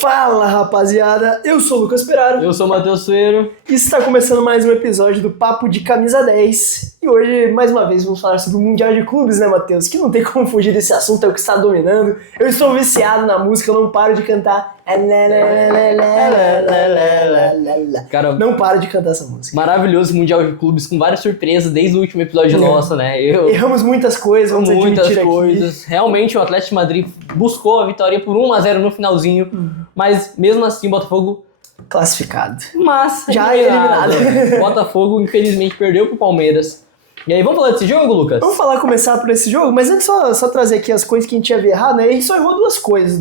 Fala, rapaziada, eu sou o Lucas Peraro. Eu sou o Matheus Sueiro. E está começando mais um episódio do Papo de Camisa 10. E hoje, mais uma vez, vamos falar sobre o Mundial de Clubes, né, Matheus? Que não tem como fugir desse assunto, é o que está dominando. Eu estou viciado na música, eu não paro de cantar. Cara, não paro de cantar essa música. maravilhoso Mundial de Clubes, com várias surpresas desde o último episódio nosso, né? Erramos muitas coisas, vamos admitir coisas. aqui. Realmente o Atlético de Madrid buscou a vitória por 1-0 no finalzinho, mas mesmo assim o Botafogo... Classificado. Mas já eliminado. O Botafogo infelizmente perdeu pro Palmeiras. E aí, vamos falar desse jogo, Lucas? Vamos começar por esse jogo, mas antes só trazer aqui as coisas que a gente ia ver errado, né? A gente só errou duas coisas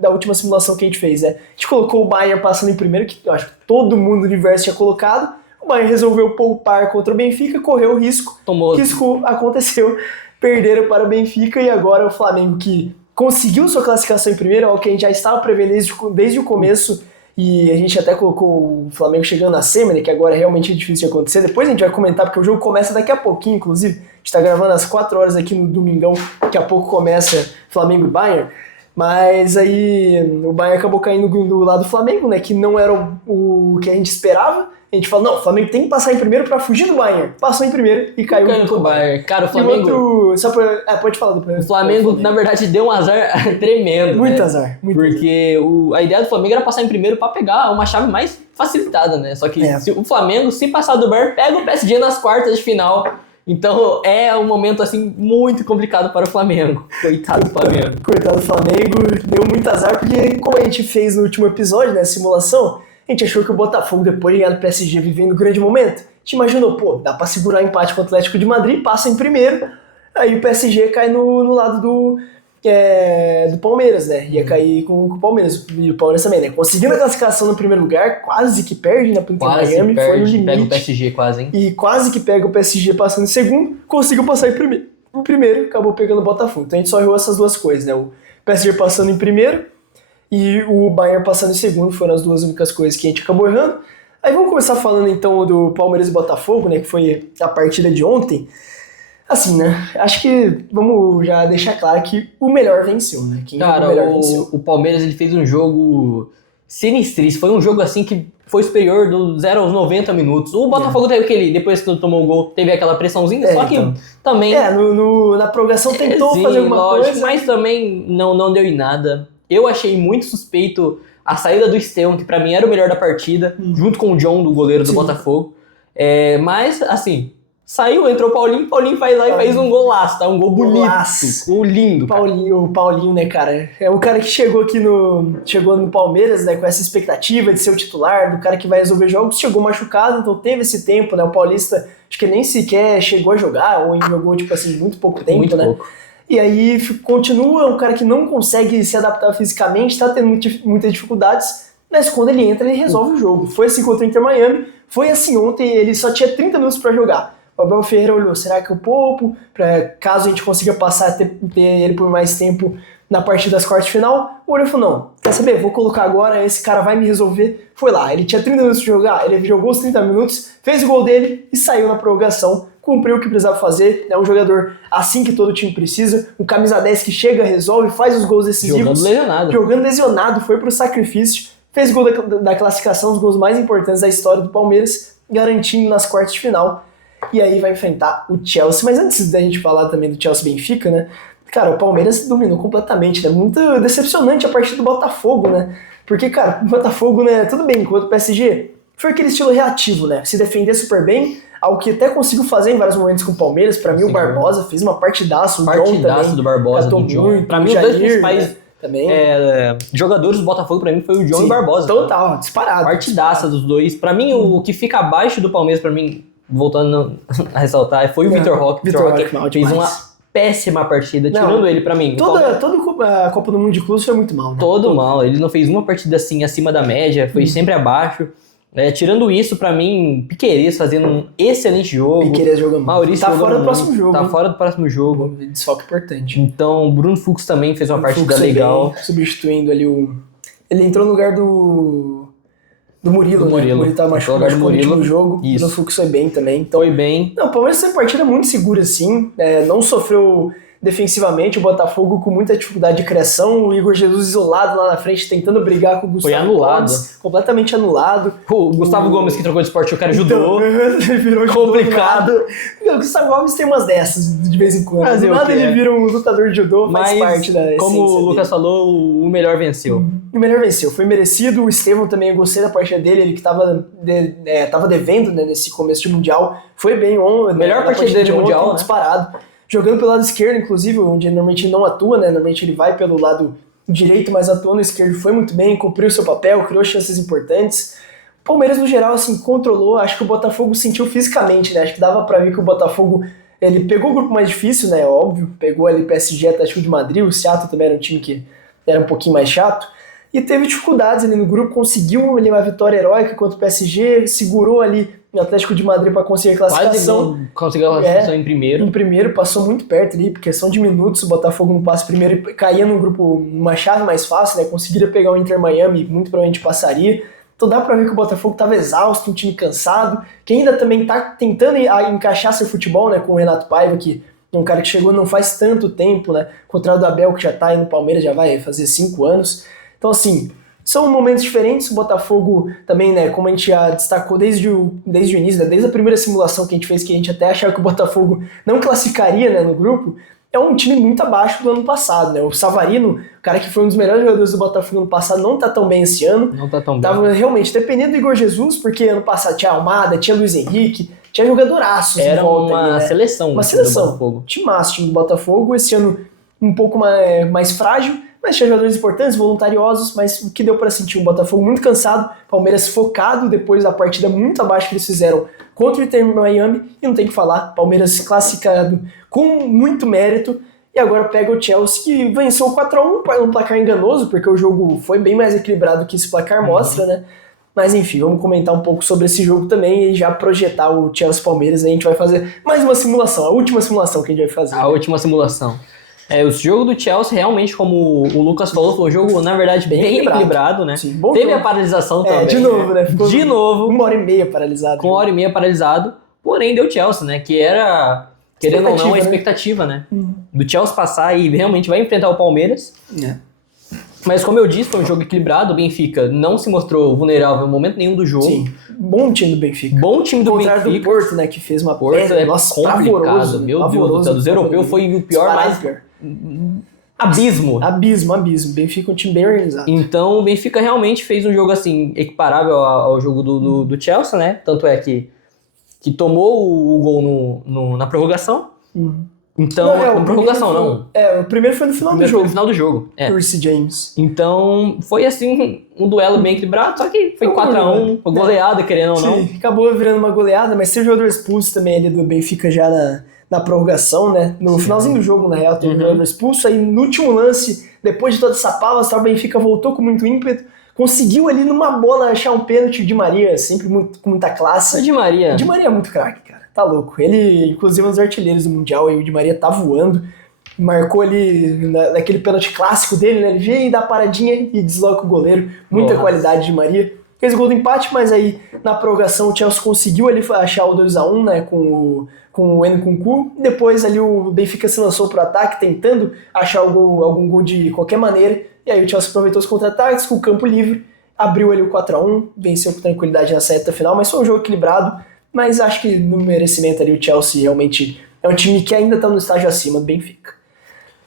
da última simulação que a gente fez, né? A gente colocou o Bayern passando em primeiro, que eu acho que todo mundo no universo tinha colocado. O Bayern resolveu poupar contra o Benfica, correu o risco. Tomou. Risco aconteceu, perderam para o Benfica e agora o Flamengo, que conseguiu sua classificação em primeiro, é o que a gente já estava prevendo desde o começo. E a gente até colocou o Flamengo chegando na semi, né, que agora realmente é difícil de acontecer. Depois a gente vai comentar, porque o jogo começa daqui a pouquinho, inclusive. A gente tá gravando às 4 horas aqui no domingão, daqui a pouco começa Flamengo e Bayern. Mas aí o Bayern acabou caindo do lado do Flamengo, né, que não era o que a gente esperava. A gente falou, não, o Flamengo tem que passar em primeiro pra fugir do Bayern. Passou em primeiro e caiu com o Bayern. Cara, o Flamengo... pode falar depois. O Flamengo, na verdade, deu um azar tremendo. Muito né? azar. Porque a ideia do Flamengo era passar em primeiro pra pegar uma chave mais facilitada, né? Só que se o Flamengo, se passar do Bayern, pega o PSG nas quartas de final. Então é um momento, assim, muito complicado para o Flamengo. Coitado do Flamengo. Coitado do Flamengo. Deu muito azar, porque como a gente fez no último episódio, né, simulação... A gente achou que o Botafogo, depois de ganhar do PSG, vivendo um grande momento, a gente imaginou, pô, dá pra segurar o empate com o Atlético de Madrid, passa em primeiro, aí o PSG cai no lado do Palmeiras, né? Ia cair com o Palmeiras, e o Palmeiras também, né? Conseguindo a classificação no primeiro lugar, quase que perde, né, pro Inter Miami, foi no limite. Pega o PSG quase, hein? E quase que pega o PSG passando em segundo, conseguiu passar em primeiro. O primeiro acabou pegando o Botafogo. Então a gente só errou essas duas coisas, né? O PSG passando em primeiro, e o Bayern passando em segundo, foram as duas únicas coisas que a gente acabou errando. Aí vamos começar falando então do Palmeiras e Botafogo, né, que foi a partida de ontem. Assim, né, acho que vamos já deixar claro que o melhor venceu, né? Cara, o Palmeiras ele fez um jogo sinistríssimo, foi um jogo assim que foi superior do 0 aos 90 minutos. O Botafogo teve aquele, depois que tomou o gol, teve aquela pressãozinha, só que então, também... na prorrogação tentou fazer alguma coisa. Mas também não deu em nada. Eu achei muito suspeito a saída do Estevão, que pra mim era o melhor da partida, junto com o John, do goleiro do Botafogo. Mas, assim, saiu, entrou o Paulinho faz lá e fez um golaço, tá? Um gol bonito, um gol lindo. O Paulinho, né, cara? É o cara que chegou no Palmeiras, né, com essa expectativa de ser o titular, do cara que vai resolver jogos, chegou machucado, então teve esse tempo, né? O Paulista, acho que nem sequer chegou a jogar, ou jogou, tipo assim, muito pouco tempo, muito, né? Pouco. E aí continua um cara que não consegue se adaptar fisicamente, tá tendo muitas dificuldades, mas quando ele entra, ele resolve o jogo. Foi assim contra o Inter Miami, foi assim ontem, ele só tinha 30 minutos para jogar. O Abel Ferreira olhou, será que eu poupo? Caso a gente consiga passar, ter ele por mais tempo na partida das quartas de final, o Olho falou, não, quer saber, vou colocar agora, esse cara vai me resolver. Foi lá, ele tinha 30 minutos de jogar, ele jogou os 30 minutos, fez o gol dele e saiu na prorrogação. Cumpriu o que precisava fazer, é um jogador assim que todo time precisa, um camisa 10 que chega, resolve, faz os gols decisivos. Jogando lesionado, foi pro sacrifício, fez gol da classificação, os gols mais importantes da história do Palmeiras, garantindo nas quartas de final. E aí vai enfrentar o Chelsea. Mas antes da gente falar também do Chelsea-Benfica, né? Cara, o Palmeiras dominou completamente, né? Muito decepcionante a partida do Botafogo, né? Porque, cara, o Botafogo, né? Tudo bem, enquanto o PSG foi aquele estilo reativo, né? Se defender super bem, algo que até conseguiu fazer em vários momentos com o Palmeiras. Pra mim, o Barbosa fez uma partidaça. Partidaço do Barbosa, do John. Muito, pra mim, os dois principais também. Jogadores do Botafogo, pra mim, foi o John e o Barbosa. Total, disparado. Partidaça dos dois. Pra mim, o que fica abaixo do Palmeiras, pra mim, voltando a ressaltar, foi o Vitor Roque. Vitor Roque fez uma péssima partida, tirando ele pra mim. Toda a Copa do Mundo de Clubes foi muito mal, né? Todo mal. Ele não fez uma partida assim acima da média, foi sempre abaixo. Tirando isso, pra mim, Piquerez fazendo um excelente jogo. Piquerez jogando. Maurício tá fora do próximo jogo. Tá fora do próximo jogo. Desfalque importante. Então, Bruno Fux também fez uma partida legal. Substituindo ali Ele entrou no lugar do Murilo, né? O Murilo tava machucado no último jogo. Isso. O Fux foi bem também. Então, foi bem. Não, o Palmeiras foi uma partida muito segura, assim. Não sofreu defensivamente, o Botafogo com muita dificuldade de criação, o Igor Jesus isolado lá na frente, tentando brigar com o Gustavo anulado. Gomes, completamente anulado. O Gustavo Gomes que trocou de esporte, o cara judô. Ele virou complicado. O Gustavo Gomes tem umas dessas de vez em quando. Fazer Do o nada quê? ele vira um lutador de judô, faz parte da essência como o dele. Lucas falou, o melhor venceu. O melhor venceu, foi merecido. O Estevão também, eu gostei da partida dele, ele que tava devendo, né, nesse começo de Mundial. Foi bem ontem. Melhor partida dele de no ontem, Mundial, né? disparado. Jogando pelo lado esquerdo, inclusive, onde normalmente ele não atua, né? Normalmente ele vai pelo lado direito, mas atuou no esquerdo, foi muito bem, cumpriu seu papel, criou chances importantes. O Palmeiras, no geral, assim, controlou. Acho que o Botafogo sentiu fisicamente, né? Acho que dava pra ver que o Botafogo, ele pegou o grupo mais difícil, né? Óbvio, pegou ali PSG, Atlético de Madrid, o Seattle também era um time que era um pouquinho mais chato. E teve dificuldades ali no grupo, conseguiu ali uma vitória heróica contra o PSG, segurou ali o Atlético de Madrid para conseguir a classificação. Quase conseguiu a classificação em primeiro. Em primeiro, passou muito perto ali, por questão de minutos, o Botafogo não passa primeiro e caía num grupo, numa chave mais fácil, né? Conseguiria pegar o Inter Miami, muito provavelmente passaria. Então dá pra ver que o Botafogo estava exausto, um time cansado, que ainda também tá tentando encaixar seu futebol, né? Com o Renato Paiva, que é um cara que chegou não faz tanto tempo, né? Contrário do Abel, que já tá aí no Palmeiras, já vai fazer 5 anos. Então, assim, são momentos diferentes. O Botafogo também, né, como a gente já destacou desde o início, né, desde a primeira simulação que a gente fez, que a gente até achava que o Botafogo não classificaria, né, no grupo, é um time muito abaixo do ano passado, né? O Savarino, o cara que foi um dos melhores jogadores do Botafogo no ano passado, não tá tão bem esse ano. Não tá tão bem. Tava realmente dependendo do Igor Jesus, porque ano passado tinha Almada, tinha Luiz Henrique, tinha jogadoraços em Era volta uma ali, né? seleção. Uma do seleção. Botafogo. Timaço, time do Botafogo. Esse ano um pouco mais frágil, mas tinha jogadores importantes, voluntariosos, mas o que deu pra sentir um Botafogo muito cansado, Palmeiras focado depois da partida muito abaixo que eles fizeram contra o Inter Miami, e não tem o que falar, Palmeiras classificado com muito mérito, e agora pega o Chelsea, que venceu 4-1, um placar enganoso, porque o jogo foi bem mais equilibrado que esse placar mostra, né? Mas enfim, vamos comentar um pouco sobre esse jogo também e já projetar o Chelsea-Palmeiras. A gente vai fazer mais uma simulação, a última simulação que a gente vai fazer. A última simulação. O jogo do Chelsea, realmente, como o Lucas falou, foi um jogo, na verdade, bem equilibrado, né? Sim, bom Teve jogo. a paralisação também. De novo, né? Ficou de novo. 1h30 paralisado. Com 1h30 paralisado. Porém, deu Chelsea, né? Que era, querendo ou não, a expectativa, né? Do Chelsea passar e realmente vai enfrentar o Palmeiras. Mas como eu disse, foi um jogo equilibrado. O Benfica não se mostrou vulnerável em momento nenhum do jogo. Sim, bom time do Benfica. Bom time do contrário Benfica. do Porto, né? Que fez uma Porto pedra. é Nossa, complicado. pavoroso. Meu Deus do céu. Dos europeus foi o pior, mais abismo. Abismo. Benfica é um time bem organizado. Então o Benfica realmente fez um jogo assim, equiparável ao jogo do Chelsea, né? Tanto é que tomou o gol na prorrogação. Então, na prorrogação não. O primeiro foi no final do jogo. Foi no final do jogo. Percy James. Então, foi assim, um duelo bem equilibrado, só que foi 4-1, uma goleada, querendo ou não. Sim, acabou virando uma goleada, mas teve jogador expulso também ali do Benfica já na prorrogação, né? No finalzinho do jogo, na real, teve jogador expulso. Aí no último lance, depois de toda essa pausa, o Benfica voltou com muito ímpeto, conseguiu ali numa bola achar um pênalti de Maria, sempre com muita classe. O Di Maria. O Di Maria é muito craque, cara. Tá louco. Ele, inclusive, é um dos artilheiros do Mundial, e o Di Maria tá voando. Marcou ali naquele pênalti clássico dele, né? Ele vem, dá a paradinha e desloca o goleiro. Muita qualidade de Maria. Fez o gol do empate, mas aí na prorrogação o Chelsea conseguiu ali achar o 2-1, né? Com o Nkunku. Depois ali o Benfica se lançou pro ataque, tentando achar algum gol de qualquer maneira. E aí o Chelsea aproveitou os contra-ataques com o campo livre. Abriu ali o 4-1, venceu com tranquilidade na reta final, mas foi um jogo equilibrado. Mas acho que no merecimento ali o Chelsea realmente é um time que ainda está no estágio acima do Benfica.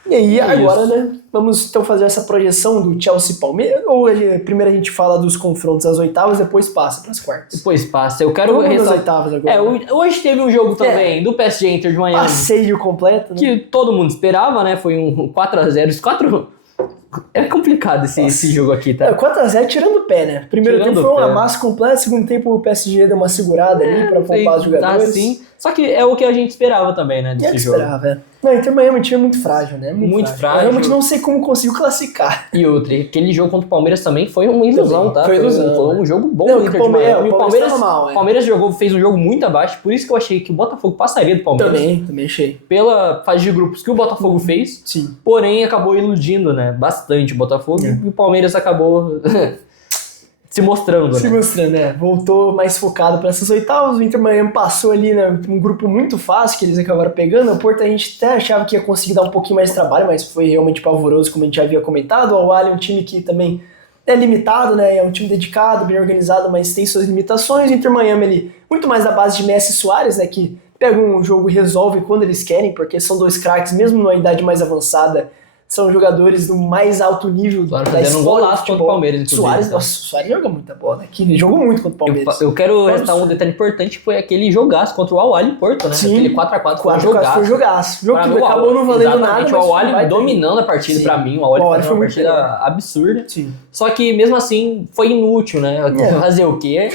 E aí agora, né, vamos então fazer essa projeção do Chelsea-Palmeiras, ou primeiro a gente fala dos confrontos às oitavas, depois passa para as quartas? Depois passa. Eu quero Vamos nas oitavas agora. Hoje teve um jogo também do PSG Inter de Miami. Passeio completo, né? Que todo mundo esperava, né? Foi um 4-0. Os 4... É complicado esse jogo aqui, tá? 4-0 tirando o pé, né? Primeiro tempo foi um amasso completo, segundo tempo o PSG deu uma segurada ali pra poupar os jogadores. Assim. Só que é o que a gente esperava também, né, desse jogo. Esperava, Não, Inter Miami, o time é muito frágil, né? Muito frágil. Eu realmente não sei como conseguiu classificar. E outro, aquele jogo contra o Palmeiras também foi uma ilusão, tá? Foi ilusão. Foi um jogo bom do Inter de Miami. O Palmeiras fez um jogo muito abaixo, por isso que eu achei que o Botafogo passaria do Palmeiras. Também achei. Pela fase de grupos que o Botafogo fez, sim. Porém acabou iludindo, né, bastante o Botafogo, e o Palmeiras acabou se mostrando, Se né? mostrando, né? Voltou mais focado para essas oitavas. O Inter Miami passou ali, né? Um grupo muito fácil que eles acabaram pegando. O Porto a gente até achava que ia conseguir dar um pouquinho mais de trabalho, mas foi realmente pavoroso, como a gente já havia comentado. O Al-Ahly é um time que também é limitado, né? É um time dedicado, bem organizado, mas tem suas limitações. O Inter Miami ali, muito mais da base de Messi e Suárez, né? Que pegam um jogo e resolvem quando eles querem, porque são dois craques, mesmo numa idade mais avançada. São jogadores do mais alto nível Suárez da fazendo um história do golaço contra o futebol. Palmeiras, inclusive. Suárez, Tá? nossa, o Suárez joga muita bola, né? Ele jogou muito contra o Palmeiras. Eu quero ressaltar um detalhe importante, que foi aquele jogaço contra o Al-Ahly em Porto, né? Sim. Aquele 4x4 foi um 4x4 jogaço. foi jogaço. Jogo Pra que mim, acabou não valendo nada, exatamente, mas o Al-Ahly vai dominando a partida Sim. pra mim. O O Al-Ahly Al-Ahly foi foi uma muito partida absurda. Sim. Só que mesmo assim foi inútil, né? Fazer o quê?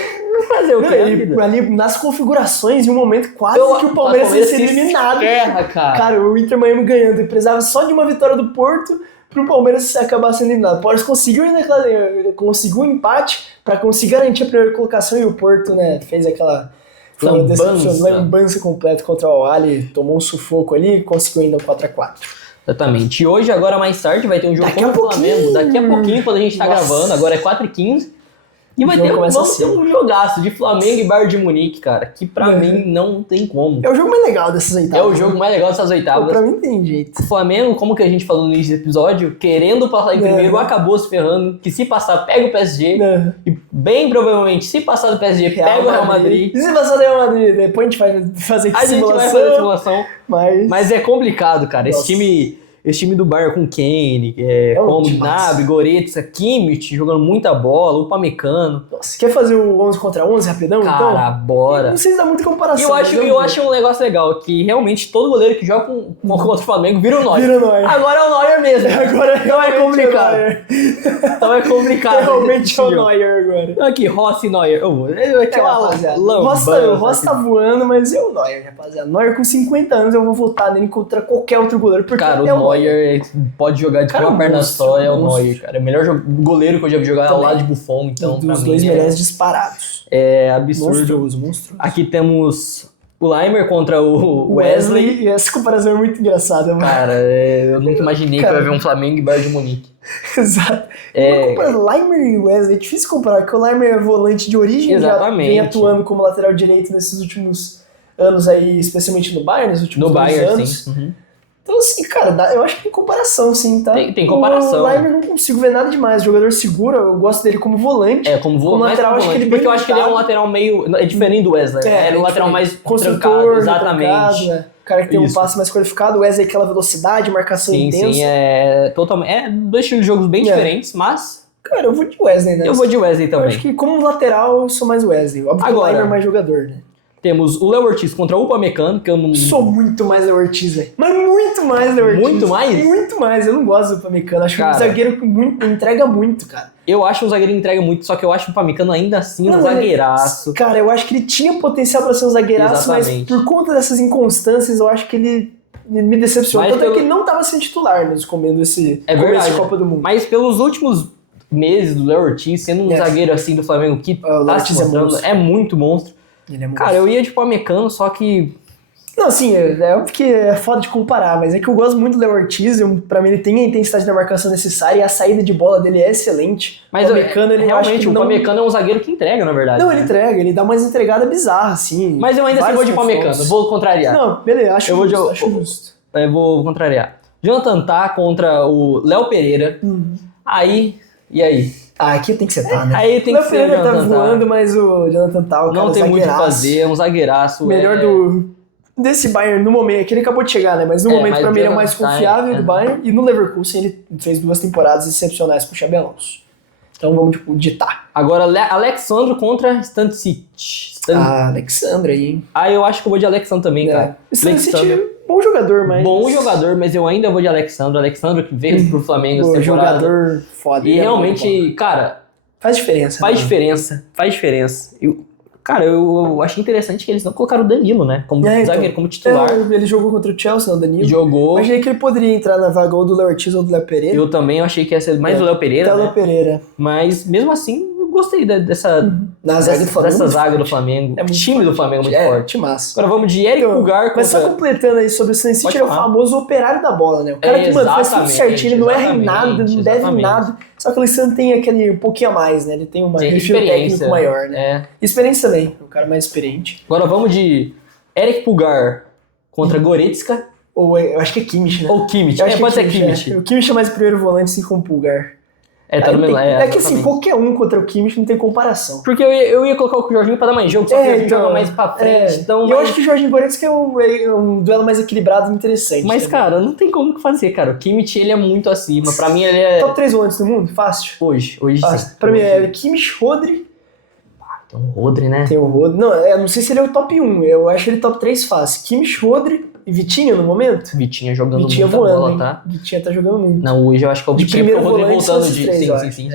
Fazer o quê? Ele, ali nas configurações, em um momento quase que o O Palmeiras ia ser se eliminado. ferra, cara. Cara, o Inter Miami ganhando. Ele precisava só de uma vitória do Porto pro Palmeiras acabar sendo eliminado. O Palmeiras conseguiu conseguiu um empate pra conseguir garantir a primeira colocação e o Porto, né, fez aquela lambança completa contra o Al-Ahly, tomou um sufoco ali, conseguiu ainda o 4x4. Exatamente. E hoje, agora mais tarde, vai ter um jogo Daqui contra a o Flamengo. pouquinho. Daqui a pouquinho, quando a gente tá Nossa. gravando, agora é 4h15. E O jogo começa vamos ter cedo. um jogaço de Flamengo e Bayern de Munique, cara. Que pra mim não tem como. É o jogo mais legal dessas oitavas. É o jogo mais legal dessas Pô, oitavas. pra mim tem jeito. O Flamengo, como que a gente falou no início do episódio, querendo passar em primeiro, acabou se ferrando. Que se passar, pega o PSG. Né? E bem provavelmente, se passar do PSG, pega o Real Madrid. E se passar do Real Madrid? Depois a gente vai fazer A gente vai fazer a simulação. Mas é complicado, cara. Nossa. Esse time do Bayern com Kane, um com time Gnabry, Goretzka, Kimmich jogando muita bola, o Upamecano. Nossa, quer fazer o 11 contra 11 rapidão, Cara, então? bora. Não sei se dá muita comparação. Eu acho um negócio legal, que realmente todo goleiro que joga contra o Flamengo vira o Neuer. Vira o Neuer. Agora é o Neuer mesmo. Agora Então é complicado. Então é complicado. Realmente é o Esse jogo. Neuer agora. Então aqui, Rossi e Neuer. Rapaziada. O Rossi tá voando, mas é o Neuer, rapaziada. Neuer com 50 anos, eu vou votar nele contra qualquer outro goleiro, porque Cara, é o Neuer pode jogar de Cara, uma perna monstro, só, é o monstro. Neuer, cara. É o melhor goleiro que eu já vi jogar ao Também. lado de Buffon, então pra dos mim dois melhores disparados. é absurdo. Monstruoso. Aqui temos o Leimer contra o Wesley. E essa comparação é muito engraçada, mano. Cara, eu nunca imaginei que eu ia ver um Flamengo e Bayern de Munique. Exato. Leimer e Wesley é difícil comparar, porque o Leimer é volante de origem, Exatamente. já vem atuando como lateral direito nesses últimos anos aí, especialmente no Bayern, nos últimos No 2 Bayern, anos. sim. Uhum. Então, assim, cara, eu acho que tem comparação, sim, tá? Tem comparação. O Leimer não consigo ver nada demais. Jogador seguro, eu gosto dele como volante. Como lateral, acho que ele porque bem eu acho que ele é um limitado. lateral meio... É diferente do Wesley. É um lateral mais construtor, trancado, exatamente. né? O cara que tem Isso. um passe mais qualificado. O Wesley aquela velocidade, marcação intensa. Sim, é totalmente... É dois estilos de jogos bem diferentes, mas Cara, eu vou de Wesley, né? eu vou de Wesley Eu também. acho que como lateral, eu sou mais Wesley. Óbvio que o Agora, Leimer é mais jogador, né? Temos o Léo Ortiz contra o Upamecano, que eu não... Sou muito mais Léo Ortiz, velho. Mas muito mais Léo Ortiz. Muito mais? Muito mais. Eu não gosto do Upamecano. Acho Cara, que um zagueiro que entrega muito, cara. Eu acho um zagueiro que entrega muito, só que eu acho o Upamecano ainda assim um zagueiraço. Cara, eu acho que ele tinha potencial pra ser um zagueiraço, Exatamente. mas por conta dessas inconstâncias, eu acho que ele me decepcionou. Mas Tanto é pelo- que ele não tava sendo titular nos começo desse começo de Copa do Mundo. Mas pelos últimos meses do Léo Ortiz, sendo um zagueiro assim do Flamengo que O Léo tá se Ortiz é mostrando, monstro. é muito monstro. Ele é muito... Cara, eu ia de Upamecano, só que... Não, assim, é porque é foda de comparar, mas é que eu gosto muito do Léo Ortiz, pra mim ele tem a intensidade da marcação necessária e a saída de bola dele é excelente. Mas o Upamecano, ele acho realmente, que o não... Upamecano é um zagueiro que entrega, na verdade. Não, né? ele entrega, ele dá umas entregadas bizarras, assim. Mas eu ainda assim vou de Upamecano, vou contrariar. Não, beleza, acho justo. Eu vou contrariar. Jonathan Tah contra o Léo Pereira. Aí, e aí? Ah, aqui tem que ser Tah, né? Aí tem que ser o Pereira tá Jonathan voando, Tah. mas o Jonathan Tah, o cara Não tem muito o que zagueiraço. fazer, é um zagueiraço. Melhor desse Bayern no momento, que ele acabou de chegar, né? Mas no momento mas pra mim ele é o Jonathan mais Tah confiável do Bayern. E no Leverkusen ele fez 2 temporadas excepcionais com o Xabi Alonso. Então vamos de Tah. Agora, Alexandro contra Stanisic. Alexandre aí, hein? Eu acho que eu vou de Alexandro também, cara. Stanisic é bom jogador, mas... Bom jogador, mas eu ainda vou de Alexandro. Alexandro que veio pro Flamengo essa temporada. Jogador foda. E ele é realmente, muito bom. cara, Faz diferença. faz né? diferença. Faz diferença. Cara, eu achei interessante que eles não colocaram o Danilo, né? Como zagueiro, como titular. Ele jogou contra o Chelsea, não, Danilo. Jogou. Imaginei que ele poderia entrar na vaga ou do Léo Ortiz ou do Léo Pereira. Eu também achei que ia ser mais o Léo Pereira, Até o né? Léo Pereira. Mas mesmo assim, eu gostei dessa Dessa zaga do Flamengo. É muito time do Flamengo muito forte. Timaço. Agora vamos de Eric Pulgar Mas só completando aí sobre o Sun City, ele é o famoso operário da bola, né? O cara que, mano, faz tudo certinho, ele não erra em nada, não deve em nada. Só que o Alessandro tem aquele um pouquinho a mais, né? Ele tem um refil técnico maior, né? Experiência também, o cara mais experiente. Agora vamos de Eric Pulgar contra Goretzka. Ou eu acho que é Kimmich, né? Ou Kimmich. Pode ser Kimmich. O Kimmich é mais primeiro volante, assim, com o Pulgar. Tá no mesmo. É que assim, qualquer um contra o Kimmich não tem comparação. Porque eu ia colocar o Jorginho pra dar mais jogo, só que ele joga mais pra frente. Então, eu acho que o Jorginho Goretzka é um duelo mais equilibrado e interessante. Mas, cara, não tem como fazer, cara. O Kimmich, ele é muito acima. Pra mim, ele é... Top 3 volantes do mundo? Fácil. Hoje sim. Pra mim é Kimmich, Rodri. Tem o Rodri, né? Tem o Rodri. Não, eu não sei se ele é o top 1. Eu acho ele top 3 fácil. Kimmich, Rodri e Vitinha no momento. Vitinha jogando Vitinha muita voando, bola, hein? tá? Vitinha tá jogando muito. Não, hoje eu acho que é o Vitinha, porque o Rodri voltando de... Sim.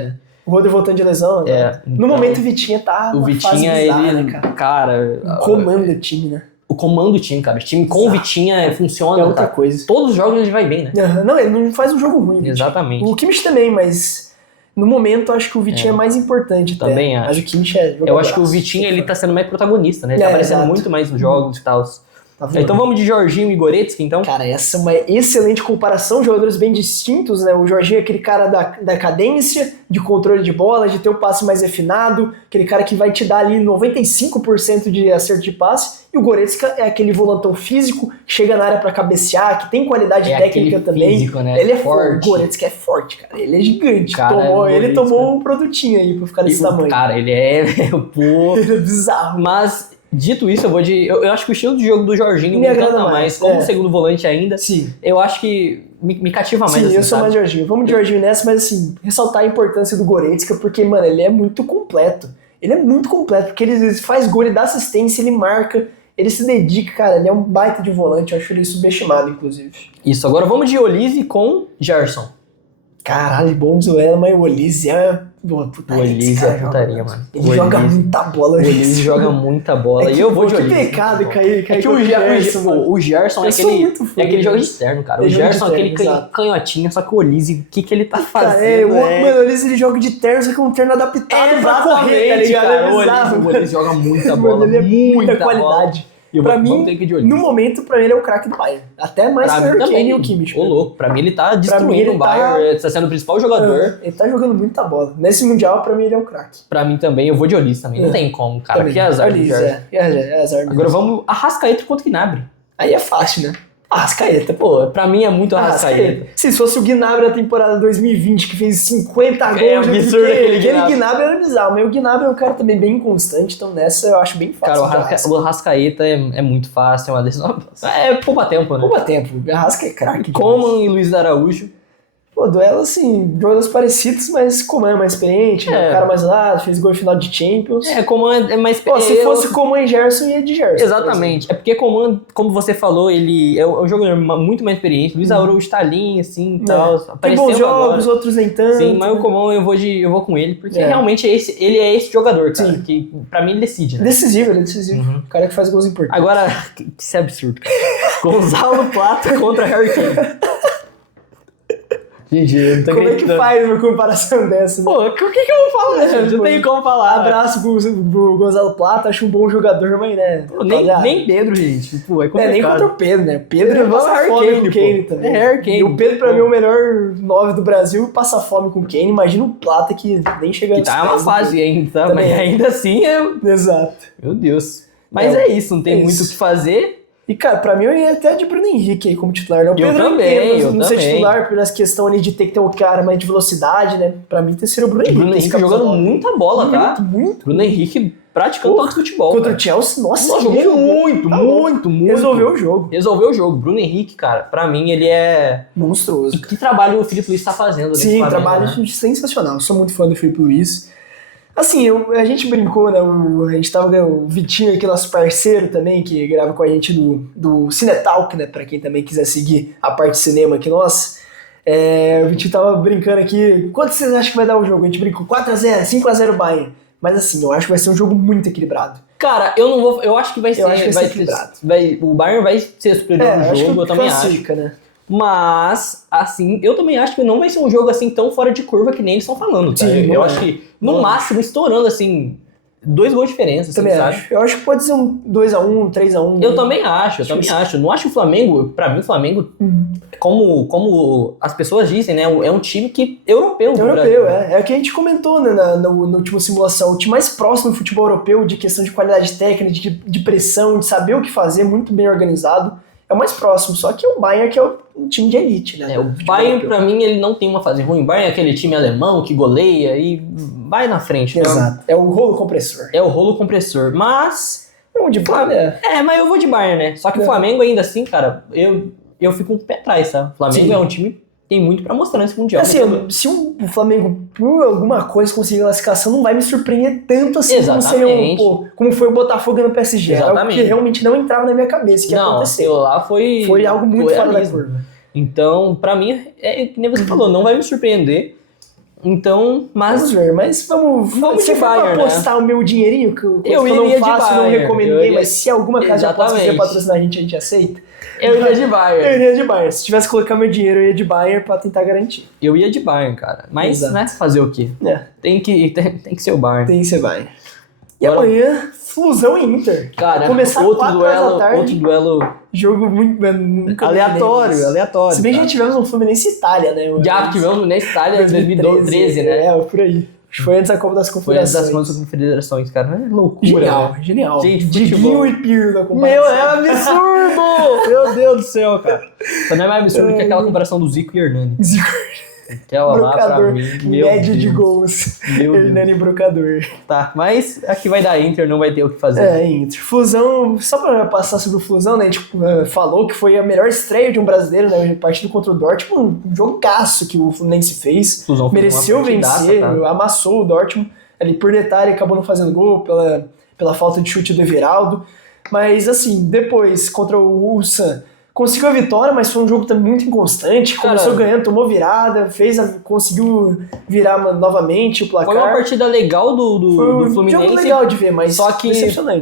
O Rodri voltando de lesão, né? No momento o Vitinha tá o Vitinha, fase bizarra, ele, né, cara... comanda o time, né? O comando do time, cara. O time com o Vitinha funciona. É outra coisa. Todos os jogos ele vai bem, né? Não, ele não faz um jogo ruim. Exatamente. O Kimmich também, mas no momento eu acho que o Vitinha é mais importante até. Também acho. Mas o Kimmich é jogador. Eu acho que o Vitinha, ele tá sendo mais protagonista, né? Ele tá aparecendo muito mais nos jogos e tal. Tá então vamos de Jorginho e Goretzka, então? Cara, essa é uma excelente comparação, jogadores bem distintos, né? O Jorginho é aquele cara da cadência, de controle de bola, de ter o passe mais refinado, aquele cara que vai te dar ali 95% de acerto de passe, e o Goretzka é aquele volantão físico, que chega na área pra cabecear, que tem qualidade técnica também. Físico, né? Ele é forte. O Goretzka é forte, cara. Ele é gigante. Cara, ele tomou um produtinho aí pra ficar desse tamanho. Cara, ele é... Ele é bizarro. Mas... Dito isso, eu vou de... Eu acho que o estilo de jogo do Jorginho me agrada mais. Como segundo volante ainda, sim. Eu acho que me cativa mais. Sim, assim, eu sou mais Jorginho. Vamos de Jorginho nessa, mas assim, ressaltar a importância do Goretzka, porque, mano, ele é muito completo. Ele é muito completo, porque ele faz gol, ele dá assistência, ele marca, ele se dedica, cara. Ele é um baita de volante, eu acho ele subestimado, inclusive. Isso, agora vamos de Olise com Gerson. Caralho, bom duelo, mas o Olise é... O Olise é putaria, mano. Ele joga muita bola. O Olise joga muita bola. E eu vou de Olise. Que pecado cair que o Gerson é aquele jogo externo, cara. O Gerson é aquele canhotinho, só que o Olise, o que ele tá fazendo? Mano, o Olise ele joga de terno, só que é um terno adaptado pra correr, tá ligado? O Olise joga muita bola. Ele é muita qualidade. Pra mim, no momento, pra ele é o craque do Bayern. Até mais que o Harry Kane e o Kimmich. Ô, louco, pra mim ele tá destruindo o Bayern, ele tá sendo o principal jogador. Ele tá jogando muita bola. Nesse Mundial, pra mim, ele é o craque. Pra mim também, eu vou de Olise também. Não tem como, cara. Também. Que azar. Olise, é azar mesmo. Agora vamos Arrascaeta contra o Gnabry. Aí é fácil, né? Arrascaeta, pô, pra mim é muito Arrascaeta. Se fosse o Gnabry na temporada 2020, que fez 50 gols, absurdo aquele Gnabry era bizarro, mas o Gnabry é um cara também bem inconstante, então nessa eu acho bem fácil. Cara, o Arrascaeta é muito fácil, é uma decisão. É poupa tempo, né? Poupa tempo, o Arrasca é craque. Coman e Luiz Araújo. Pô, duelo assim, jogadores parecidos, mas Coman é mais experiente, né? O cara mais lá, fez gol em final de Champions. Coman é mais experiente. Se fosse Coman e Gerson, ia de Gerson. Exatamente. É porque Coman, como você falou, ele é um jogador muito mais experiente. Luiz Araújo tá ali, assim, e tal. Tem bons jogos, outros nem tanto. Sim, mas o Coman eu vou com ele, porque realmente ele é esse jogador, cara. Sim. Que pra mim ele decide, né? Decisivo. O cara que faz gols importantes. Agora, isso é absurdo, cara. Gonzalo Plata contra Harry Kane. GG, não tô Como é que faz uma comparação dessa? Né? Pô, o que eu vou falar, gente? Não tem como falar. Abraço pro Gonzalo Plata, acho um bom jogador, mas né... Nem Pedro, gente. Pô, é complicado. Nem contra o Pedro, né? Pedro é Harry Kane também. É Harry Kane. E o Pedro, pra mim, é o melhor 9 do Brasil, passa fome com o Kane. Imagina o Plata que nem chega... Que tá uma fase ainda, tá? Mas ainda assim é... Exato. Meu Deus. Mas é isso, não tem muito o que fazer... E, cara, pra mim eu ia até de Bruno Henrique aí como titular, né? O Pedro não ser titular por essa questão ali de ter que ter um cara mais de velocidade, né? Pra mim ter sido o Bruno Henrique. Bruno Henrique jogando muita bola, tá? Muito. Bruno Henrique praticando todo futebol. Contra o Chelsea, nossa, jogou muito. Resolveu o jogo. Resolveu o jogo. Bruno Henrique, cara, pra mim ele é... monstruoso. E que trabalho o Filipe Luiz tá fazendo. Sim, trabalho sensacional. Eu sou muito fã do Filipe Luiz. Assim, a gente brincou, né? A gente tava o Vitinho aqui, nosso parceiro também, que grava com a gente do Cinetalk, né? Pra quem também quiser seguir a parte de cinema aqui, nossa. O Vitinho tava brincando aqui. Quanto vocês acham que vai dar o jogo? A gente brincou 4x0, 5x0 Bayern. Mas assim, eu acho que vai ser um jogo muito equilibrado. Cara, eu acho que vai ser. Eu acho que vai ser equilibrado. O Bayern vai ser surpreendente no jogo, eu também acho. Né? Mas, assim, eu também acho que não vai ser um jogo assim tão fora de curva que nem eles estão falando, tá? Sim, Eu acho que, no máximo, estourando, assim, 2 gols de diferença, assim, Também sabe? acho. Eu acho que pode ser um 2x1, 3x1. Eu também acho. Não acho o Flamengo, pra mim o Flamengo, como as pessoas dizem, né, é um time que europeu. do Brasil. Europeu, é. É o que a gente comentou, né, na última simulação. O time mais próximo do futebol europeu, de questão de qualidade técnica, de pressão, de saber o que fazer, muito bem organizado. É o mais próximo, só que o Bayern que é um time de elite, né? O Bayern, pra mim, ele não tem uma fase ruim. O Bayern é aquele time alemão que goleia e vai na frente. Exato. É o rolo compressor. É o rolo compressor. Mas... De Bayern. mas eu vou de Bayern, né? Só que o Flamengo ainda assim, cara, eu fico um pé atrás, tá? O Flamengo é um time que tem muito pra mostrar nesse Mundial. Assim, se o Flamengo, por alguma coisa, conseguir classificação, não vai me surpreender tanto assim como foi o Botafogo no PSG. Exatamente. Algo que realmente não entrava na minha cabeça que ia acontecer. Lá foi algo muito fora da curva. Então, pra mim, é que nem você falou, não vai me surpreender. Então, mas... Vamos ver, mas vamos de Bayern, apostar o meu dinheirinho, que eu não faço, não recomendo ninguém, mas se alguma casa de aposta quiser patrocinar a gente aceita. Eu iria de Bayern. Eu iria de Bayern. Se tivesse que colocar meu dinheiro, eu ia de Bayern pra tentar garantir. Eu ia de Bayern, cara. Mas, né, fazer o quê? Tem que ser o Bayern. Tem que ser Bayern. E amanhã, Flusão e Inter. Cara, começar outro duelo. Jogo muito aleatório. Se bem que já tivemos um Fluminense e Itália, né? Já tivemos um Fluminense e Itália em 2013, né? Por aí. Acho que foi antes da Copa das Confederações. Foi antes das Copa das Confederações, cara. É loucura. Genial. Gente, Diguinho e Pirlo da comparação. Meu, é absurdo! Meu Deus do céu, cara. Só não é mais absurdo que aquela comparação do Zico e Hernani. Aquela lá pra mim, média de gols. Hernani Brocador. Tá, mas aqui vai dar Inter, não vai ter o que fazer. Inter. Flusão, só pra passar sobre o Flusão, né? A gente falou que foi a melhor estreia de um brasileiro, né? Partido contra o Dortmund, um jogaço que o Fluminense fez. Flusão mereceu vencer, amassou o Dortmund. Ali por detalhe, acabou não fazendo gol pela falta de chute do Everaldo. Mas assim, depois, contra o Ulsan, conseguiu a vitória, mas foi um jogo também muito inconstante. Começou ganhando, tomou virada, conseguiu virar novamente o placar. Foi uma partida legal do Fluminense. Foi um jogo legal de ver, mas só que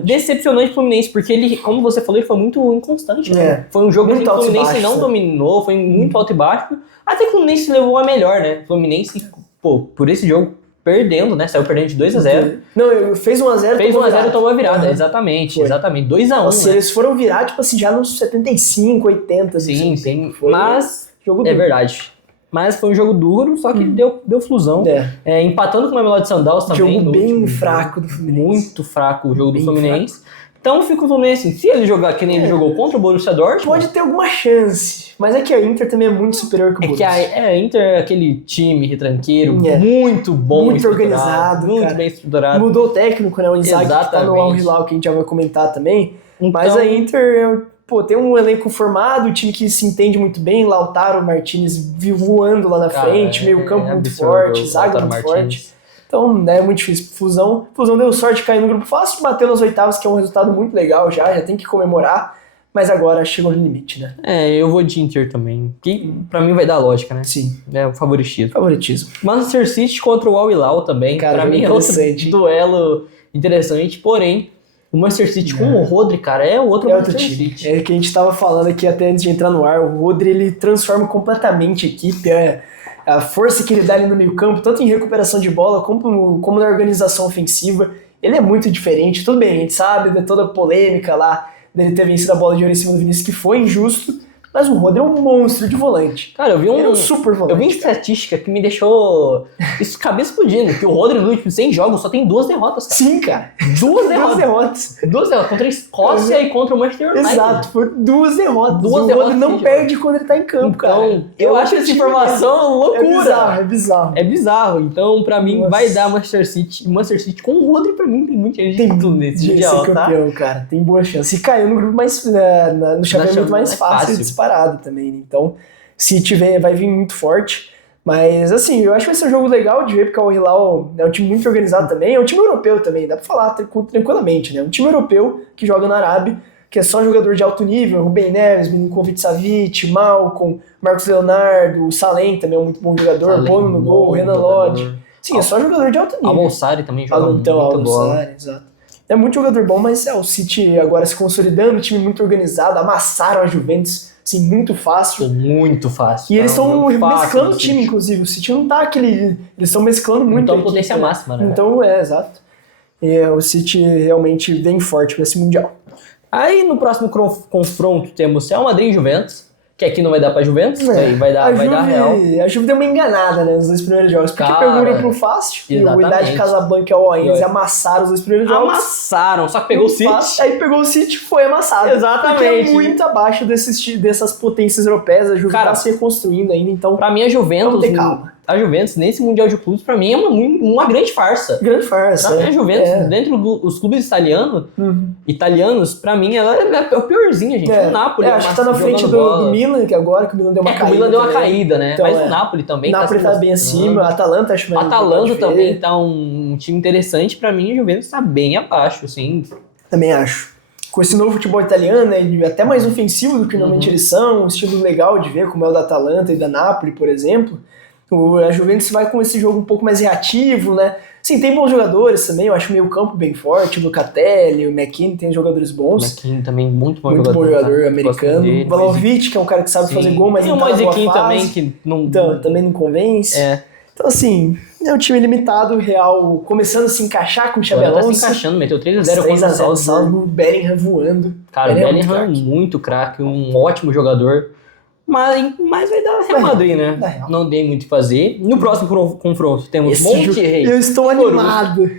decepcionante o Fluminense, porque ele, como você falou, ele foi muito inconstante. Né? Foi um jogo que o Fluminense não dominou, foi muito alto e baixo. Até que o Fluminense levou a melhor, né? O Fluminense, por esse jogo, perdendo, né? Saiu perdendo de 2-0. Não, fez 1-0 e tomou a virada. Exatamente. 2-1. Nossa, eles foram virar, tipo assim, já nos 75, 80. Sim. Mas, jogo duro. Verdade. Mas foi um jogo duro, só que deu Flusão. Empatando com o Mamelodi Sundowns também. Jogo bem fraco do Fluminense. Muito fraco o jogo do Fluminense. Então fica o Fluminense, se ele jogar que nem ele jogou contra o Borussia Dortmund... Pode ter alguma chance, mas é que a Inter também é muito superior que o Borussia. A Inter é aquele time retranqueiro, muito bom, muito organizado, muito bem estruturado. Mudou o técnico, né? O Inzaghi, que tá no Al Hilal, que a gente já vai comentar também. Então, mas a Inter, tem um elenco formado, um time que se entende muito bem, Lautaro Martinez voando lá na frente, meio campo muito forte, zaga muito forte. Então, é muito difícil. Flusão deu sorte de cair no grupo fácil, bateu nas oitavas, que é um resultado muito legal já tem que comemorar, mas agora chegou no limite, né? Eu vou de Inter também, que pra mim vai dar lógica, né? Sim. É o favoritismo. Manchester City contra o Al Hilal também, cara, pra mim é outro duelo interessante, porém, o Manchester City com o Rodri, cara, é outro Manchester City. É que a gente tava falando aqui até antes de entrar no ar, o Rodri, ele transforma completamente a equipe, a força que ele dá ali no meio campo, tanto em recuperação de bola como na organização ofensiva, ele é muito diferente. Tudo bem, a gente sabe de toda a polêmica lá dele ter vencido a bola de ouro em cima do Vinícius, que foi injusto, mas o Rodri é um monstro de volante. Cara, ele é um super volante. Eu vi estatística que me deixou isso cabeça explodindo, que o Rodri nos últimos 100 jogos só tem 2 derrotas. Cara. Sim, cara. 2 derrotas. 2 derrotas, contra a Escócia e contra o Manchester United. Exato, foi 2 derrotas. O Rodri não perde quando ele tá em campo, cara. Então, eu acho essa informação loucura. É bizarro. Então, pra mim, vai dar Manchester City. Manchester City com o Rodri, pra mim, tem muita gente nesse mundial, ser campeão, cara. Tem boa chance. E caiu no grupo mais... no chaveamento mais fácil disparado também, né? Então, se tiver, vai vir muito forte. Mas, assim, eu acho que vai ser um jogo legal de ver, porque o Al Hilal é um time muito organizado também, é um time europeu também, dá pra falar tranquilamente, né? Um time europeu que joga na Arábia, que é só jogador de alto nível, Rubem Neves, Milinkovic-Savic, Malcom, Marcos Leonardo, o Salem também é um muito bom jogador, Bono no gol, Renan Lodge. Sim, é só jogador de alto nível. Almossari também joga muito bola. Exato. É muito jogador bom, mas o City agora se consolidando, time muito organizado, amassaram a Juventus, assim, muito fácil. Muito fácil. E eles estão mesclando o do time, City. inclusive. O City não tá aquele... Eles estão mesclando muito Então, a equipe, potência máxima, né? Então, exato. E o City realmente vem forte pra esse Mundial. Aí no próximo confronto temos Real Madrid e Juventus, que aqui não vai dar pra Juventus, vai dar Real. A Juve deu uma enganada, né, nos 2 primeiros jogos, porque Cara, pegou um grupo fácil, e o Idade Casablanca e o Oense amassaram os 2 primeiros jogos. Amassaram, só que pegou o City. Aí pegou o City e foi amassado. Exatamente. Porque é muito abaixo dessas potências europeias, a Juve tá se reconstruindo ainda, então pra mim a Juventus... Vamos ter calma. A Juventus, nesse Mundial de Clubes, pra mim é uma grande farsa. Grande farsa. Pra mim, a Juventus, dentro dos clubes italianos, pra mim, ela é o piorzinho, gente. O Napoli acho que tá na frente do Milan, que agora que o Milan deu uma caída. O Milan deu uma caída, né? Então, mas o Napoli também o Napoli tá bem acima, a Atalanta acho mais... A Atalanta também tá um time interessante. Pra mim, a Juventus tá bem abaixo, assim. Também acho. Com esse novo futebol italiano, né, até mais ofensivo do que normalmente eles são, um estilo legal de ver, como é o da Atalanta e da Napoli, por exemplo. A Juventus vai com esse jogo um pouco mais reativo, né? Sim, tem bons jogadores também, eu acho o meio campo bem forte, o Lucatelli, o McKinney, tem jogadores bons. O McKinney também, muito bom jogador americano. O Vlahovic, que é um cara que sabe fazer gol, mas não tá na boa fase. também, que não... Então, também não convence. Então, assim, é um time limitado, Real, começando a se encaixar com o Xabi Alonso. Tá se encaixando, meteu 3-0 contra o Salzburg, o Bellingham voando. Cara, o Bellingham é muito craque, um ótimo jogador. Mas vai dar Real Madrid, né? Não tem muito o que fazer. No próximo confronto temos Monterrey. Eu estou animado.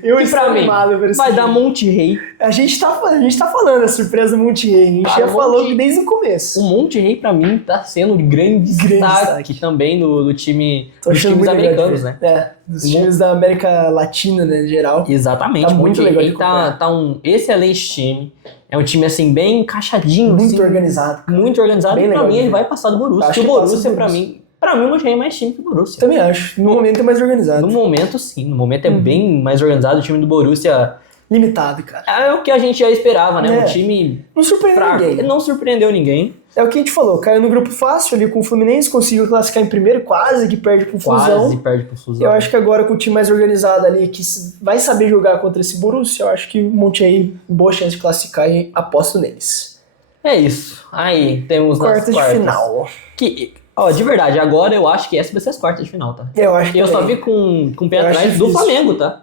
Vai dar Monterrey. A gente tá falando a surpresa do Monterrey. A gente já falou desde o começo. O Monterrey, pra mim, tá sendo um grande destaque também do time, dos times americanos, né? Dos times da América Latina, né, em geral. Exatamente. Tá muito legal. Tá um excelente time. É um time, assim, bem encaixadinho. Muito organizado. Muito organizado. Bem e pra legal, mim, ele vai passar do Borussia. Porque o Borussia, pra mim, o Monterrey é mais time que o Borussia. Também acho. No momento é mais organizado. No momento, sim. No momento é bem mais organizado. O time do Borussia... Limitado, cara. É o que a gente já esperava, né? Um time... Não surpreendeu ninguém. Não surpreendeu ninguém. É o que a gente falou, caiu no grupo fácil ali com o Fluminense, conseguiu classificar em primeiro, quase que perde pro Fusão. Quase perde pro Fusão. Eu acho que agora com o time mais organizado ali, que vai saber jogar contra esse Borussia, eu acho que o Monterrey, boa chance de classificar e aposto neles. É isso. Aí temos quartas de final. Que, de verdade, agora eu acho que essa vai ser as quartas de final, tá? Eu acho que eu só vi com o pé atrás do Flamengo, tá?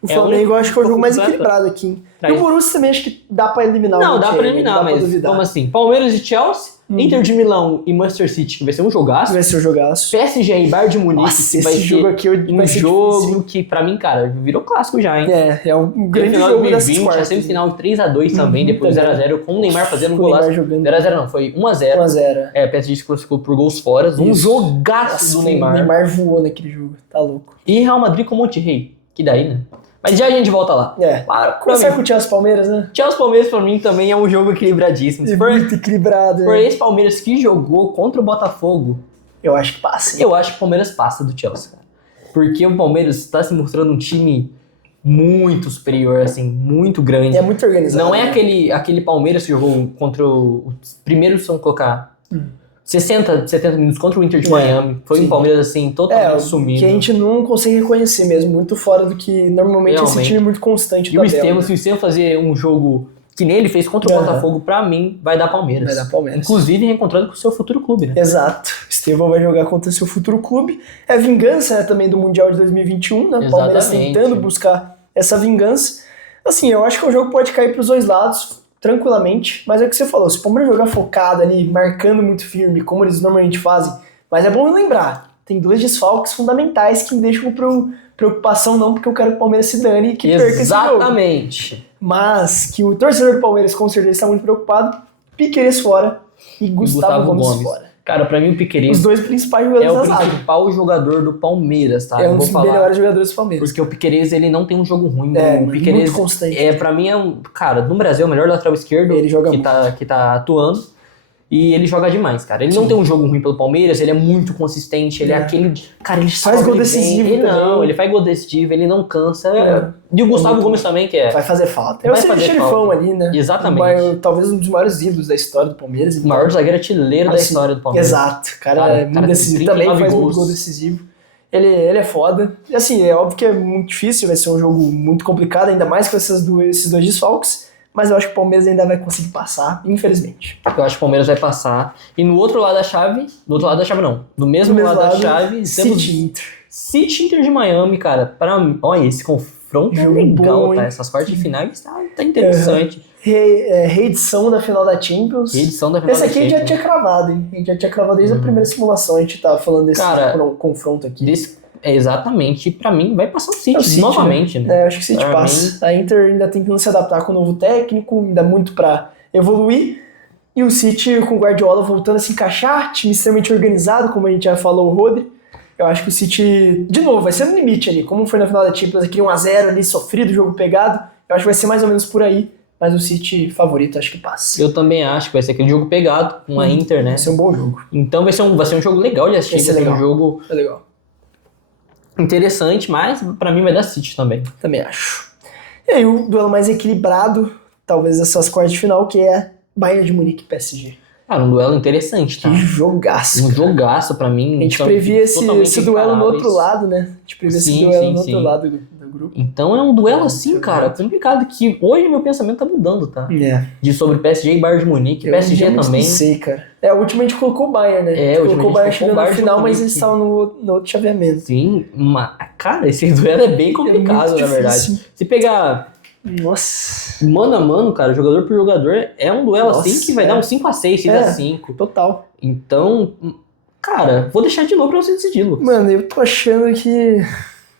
O Flamengo eu acho que é o jogo mais equilibrado aqui. E o Borussia também acho que dá pra eliminar o Monterrey. Não, dá pra eliminar, mas como assim? Palmeiras e Chelsea, Inter de Milão e Manchester City, que vai ser um jogaço. Vai ser um jogaço. PSG e Bayern de Munique, Nossa, que vai esse jogo aqui um jogo que pra mim, cara, virou clássico já, hein? É um grande jogo dessas quartas. A semifinal 3x2 também, depois 0x0, com o Neymar fazendo um golaço. 0x0 não, foi 1x0. 1x0. O PSG se classificou por gols fora. Um jogaço do Neymar. O Neymar voou naquele jogo, tá louco. E Real Madrid com o Monterrey, que daí, né? Mas já a gente volta lá. Começar com o Chelsea Palmeiras, né? Chelsea Palmeiras pra mim também é um jogo equilibradíssimo. Muito equilibrado. Por esse Palmeiras que jogou contra o Botafogo, eu acho que passa. Eu acho que o Palmeiras passa do Chelsea, cara. Porque o Palmeiras está se mostrando um time muito superior, assim, muito grande. É muito organizado. Não é aquele Palmeiras que jogou contra os primeiros, vamos colocar... 60, 70 minutos contra o Inter de Miami. Foi um Palmeiras, assim, totalmente sumido. Que a gente não consegue reconhecer mesmo. Muito fora do que normalmente esse time é muito constante. E o Estevam, se o Estevam fazer um jogo que nem ele fez contra o Botafogo, pra mim, vai dar Palmeiras. Vai dar Palmeiras. Inclusive reencontrando com o seu futuro clube, né? Exato. O Estevam vai jogar contra o seu futuro clube. É vingança, né, também do Mundial de 2021, né? O Palmeiras tentando buscar essa vingança. Assim, eu acho que o jogo pode cair pros dois lados tranquilamente, mas é o que você falou, se o Palmeiras jogar focado ali, marcando muito firme, como eles normalmente fazem, mas é bom lembrar, tem 2 desfalques fundamentais que me deixam com preocupação não, porque eu quero que o Palmeiras se dane e que perca esse jogo. Exatamente. Mas que o torcedor do Palmeiras com certeza está muito preocupado, Piquerez fora e Gustavo Gomes fora. Cara, pra mim o Piquerez... Os 2 principais jogadores da zaga. É o principal jogador do Palmeiras, tá? É um dos melhores jogadores do Palmeiras. Porque o Piquerez, ele não tem um jogo ruim. O Piquerez, muito constante. Pra mim, cara, no Brasil é o melhor lateral esquerdo ele joga que tá atuando. E ele joga demais, cara. Ele não tem um jogo ruim pelo Palmeiras, ele é muito consistente, ele é aquele... Cara, ele faz gol decisivo também. Ele faz gol decisivo, ele não cansa. E o Gustavo Gomes também, que vai fazer falta. É o xerifão ali, né? Exatamente. Talvez um dos maiores ídolos da história do Palmeiras. O maior zagueiro artilheiro da história do Palmeiras. Exato. Cara, é muito decisivo. Também faz muito gol decisivo. Ele é foda. E assim, é óbvio que é muito difícil, vai ser um jogo muito complicado, ainda mais com esses dois desfalques, mas eu acho que o Palmeiras ainda vai conseguir passar, infelizmente. Eu acho que o Palmeiras vai passar. E no outro lado da chave, no mesmo lado da chave, temos City Inter. City Inter de Miami, cara. Olha, esse confronto é legal, bom, tá? hein? Essas quartas de finais tá interessante. Reedição da final da Champions. Reedição da final Esse da aqui a gente já Champions. tinha cravado, hein? A gente já tinha cravado desde a primeira simulação, a gente tava falando desse confronto aqui. Exatamente. E pra mim vai passar o City, City novamente, né? Eu acho que o City passa. A Inter ainda tentando se adaptar com o novo técnico, ainda muito pra evoluir. E o City com o Guardiola voltando a se encaixar, time extremamente organizado, como a gente já falou, o Rodri. Eu acho que o City, de novo, vai ser no limite ali. Como foi na final da Champions, aquele 1x0 ali, sofrido, jogo pegado. Eu acho que vai ser mais ou menos por aí. Mas o City favorito, acho que passa. Eu também acho que vai ser aquele jogo pegado com a Inter, né? Vai ser um bom jogo. Então vai ser um jogo legal de assistir. Vai ser um jogo interessante, mas pra mim vai dar City também. Também acho. E aí o duelo mais equilibrado, talvez dessas quartas de final, que é Bayern de Munique e PSG. Cara, um duelo interessante, tá? Que jogaço. Um jogaço pra mim. A gente previa esse duelo no outro lado, né? A gente previa esse duelo no outro lado do grupo. Então é um duelo assim, cara, complicado, que hoje meu pensamento tá mudando, tá? Sobre PSG e Bayern de Munique. PSG também. Não sei, cara. A última a gente colocou o Bayern, né? A última colocou o Bayern chegando na final, mas eles estavam no outro chaveamento. Sim, cara, esse duelo é bem complicado, na verdade. Se pegar... Nossa. Mano a mano, cara, jogador por jogador, é um duelo assim que vai dar um 5x6, 6x5. Total. Então, cara, vou deixar de novo pra você decidir, Lucas. Mano, eu tô achando que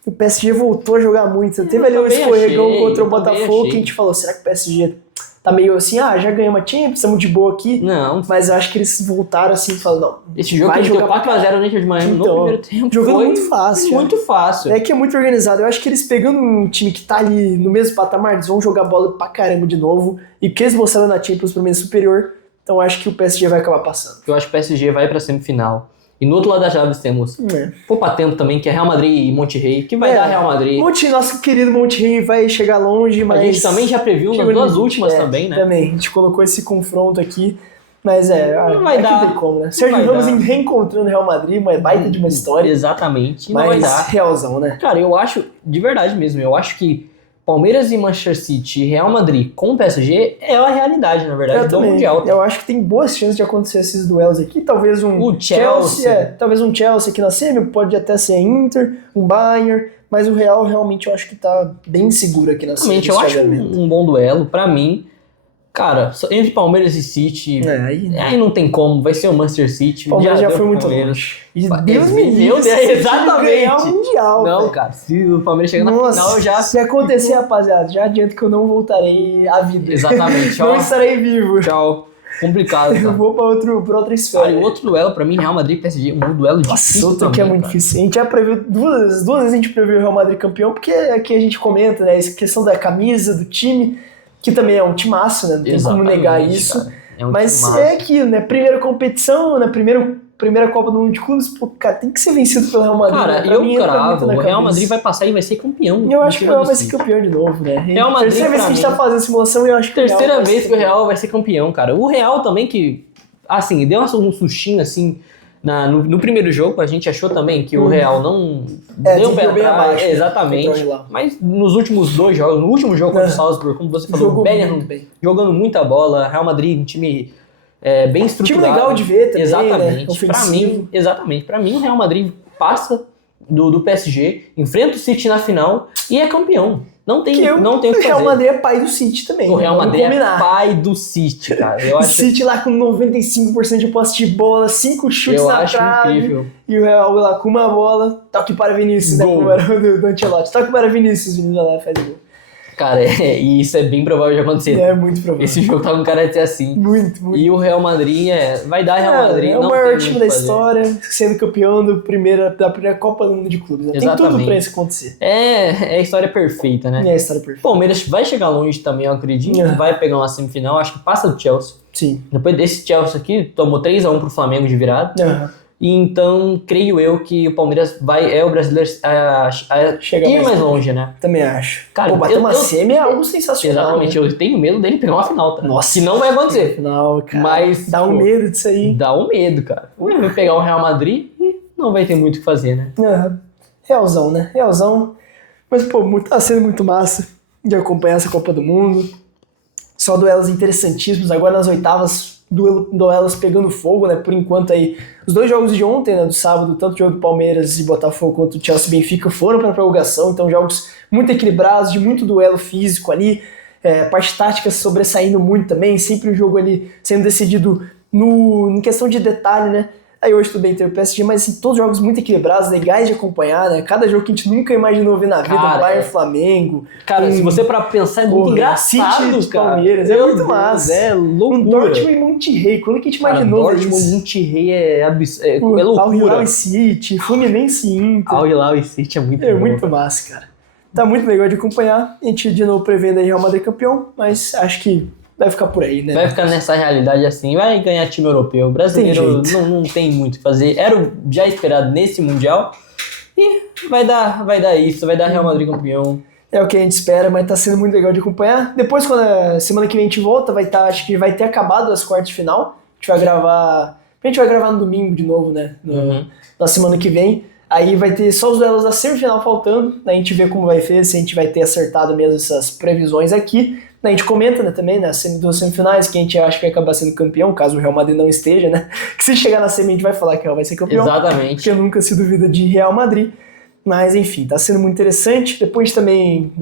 o PSG voltou a jogar muito. Teve ali um escorregão contra o Botafogo que a gente falou, será que o PSG tá meio assim, já ganhamos a Champions, estamos de boa aqui. Não. Mas eu acho que eles voltaram assim e falaram, não. Esse jogo que deu 4x0 no Inter de Miami no primeiro tempo. Jogando muito fácil. Muito fácil. É que é muito organizado. Eu acho que eles pegando um time que tá ali no mesmo patamar, eles vão jogar bola pra caramba de novo. E porque eles mostraram na Champions pra mim é superior, então eu acho que o PSG vai acabar passando. Eu acho que o PSG vai pra semifinal. E no outro lado da chave temos Popatento também, que é Real Madrid e Monterrey, que vai dar Real Madrid. Nosso querido Monterrey vai chegar longe, mas... A gente também já previu nas duas últimas também, né? Também, a gente colocou esse confronto aqui, mas não vai dar. Que não tem como, né? Sérgio Ramos reencontrando o Real Madrid, uma baita de uma história. Exatamente, mas não vai dar. Realzão, né? Cara, eu acho, de verdade mesmo, eu acho que Palmeiras e Manchester City e Real Madrid com o PSG é a realidade, na verdade, do Mundial. Eu acho que tem boas chances de acontecer esses duelos aqui. Talvez o Chelsea. Talvez um Chelsea aqui na semi, pode até ser Inter, um Bayern, mas o Real realmente eu acho que tá bem seguro aqui na semi. Realmente, eu acho um bom duelo. Pra mim, cara, entre Palmeiras e City, aí não tem como, vai ser o Manchester City. O Palmeiras já foi muito longe. E Deus me livre, exatamente. Mundial, não, cara, se o Palmeiras chegar na final, já... Se acontecer, rapaziada, já adianto que eu não voltarei à vida. Exatamente. Não estarei vivo. Tchau. Complicado, Eu vou pra outra esfera. E outro duelo, pra mim, Real Madrid e PSG, um duelo difícil. Outro que é muito difícil. A gente já previu, duas vezes a gente previu o Real Madrid campeão, porque aqui a gente comenta, né, essa questão da camisa, do time, que também é um timaço, né, não tem como negar isso. Mas timaço. É aquilo, né, primeira competição, né, primeira Copa do Mundo de Clubes, pô, cara, tem que ser vencido pelo Real Madrid. Cara, né? eu cravo, o Real Madrid vai passar e vai ser campeão. Eu acho que o Real vai ser campeão de novo, né? Real Madrid, terceira vez que a gente tá fazendo simulação, eu acho que terceira vez que o Real vai ser campeão, cara. O Real também que, assim, deu um sustinho, assim, no primeiro jogo, a gente achou também que o Real não deu um pé bem abaixo. Exatamente. Mas nos últimos dois jogos, no último jogo contra o Salzburg, como você falou, o Bellingham jogando muita bola, Real Madrid, um time bem estruturado. Time legal de ver também, exatamente. Né? Pra mim, o Real Madrid passa do PSG, enfrenta o City na final e é campeão. Não tem o que fazer. O Real Madrid é pai do City também. O Real Madrid é pai do City, cara. Eu acho... O City lá com 95% de posse de bola, 5 chutes na trave. Incrível. E o Real lá com uma bola, toque para Vinícius, né? Como era do Ancelotti. Toque para Vinícius lá faz gol. Cara, e isso é bem provável de acontecer. É muito provável. Esse jogo tá com cara de ser assim. Muito. E o Real Madrid vai dar Real Madrid. É o maior time da história, sendo campeão da primeira Copa do Mundo de Clubes. Né? Tem tudo pra isso acontecer. É a história perfeita, né? É a história perfeita. Palmeiras vai chegar longe também, eu acredito. Vai pegar uma semifinal, acho que passa do Chelsea. Sim. Depois desse Chelsea aqui, tomou 3x1 pro Flamengo de virada. Então, creio eu que o Palmeiras o brasileiro a ir mais longe, né? Também acho. Cara, bater uma semi é algo sensacional. Exatamente, né? Eu tenho medo dele pegar uma final, tá? Nossa. Que não vai acontecer. Não, cara. Mas, dá um medo disso aí. Dá um medo, cara. Ele vai pegar o Real Madrid e não vai ter muito o que fazer, né? Realzão, né? Realzão. Mas, pô, tá sendo muito massa de acompanhar essa Copa do Mundo. Só duelos interessantíssimos. Agora nas oitavas, duelos pegando fogo, né? Por enquanto aí, os 2 jogos de ontem, né? Do sábado, tanto o jogo do Palmeiras e Botafogo quanto o Chelsea e Benfica foram para prorrogação. Então, jogos muito equilibrados, de muito duelo físico ali. A parte tática sobressaindo muito também. Sempre o jogo ali sendo decidido em questão de detalhe, né? Aí hoje tudo bem ter o PSG, mas assim, todos jogos muito equilibrados, legais de acompanhar, né? Cada jogo que a gente nunca imaginou ver na vida, Cara, Bayern, Flamengo. Cara, se você para pensar, é muito engraçado, City, cara. Palmeiras, é muito massa. É loucura. Um Dortmund e Monterrey, quando que a gente imaginou ver Dortmund e isso? Monterrey é loucura. Al Hilal e City, Fluminense e Inter. Al Hilal e City é muito bom. É muito massa, cara. Tá muito legal de acompanhar. A gente de novo prevendo aí Real Madrid campeão, mas acho que vai ficar por aí, né? Vai ficar nessa realidade assim, vai ganhar time europeu. O brasileiro não tem muito o que fazer. Era o já esperado nesse Mundial. E vai dar isso, vai dar Real Madrid campeão. É o que a gente espera, mas tá sendo muito legal de acompanhar. Depois, quando a semana que vem a gente volta, acho que vai ter acabado as quartas de final. A gente vai gravar no domingo de novo, né? Na semana que vem. Aí vai ter só os duelos da semifinal faltando. Daí a gente vê como vai ser, se a gente vai ter acertado mesmo essas previsões aqui. Daí a gente comenta, né, também, nas duas semifinais, que a gente acha que vai acabar sendo campeão, caso o Real Madrid não esteja, né? Que se chegar na semi a gente vai falar que o Real vai ser campeão. Exatamente. Porque nunca se duvida de Real Madrid. Mas enfim, tá sendo muito interessante. Depois também,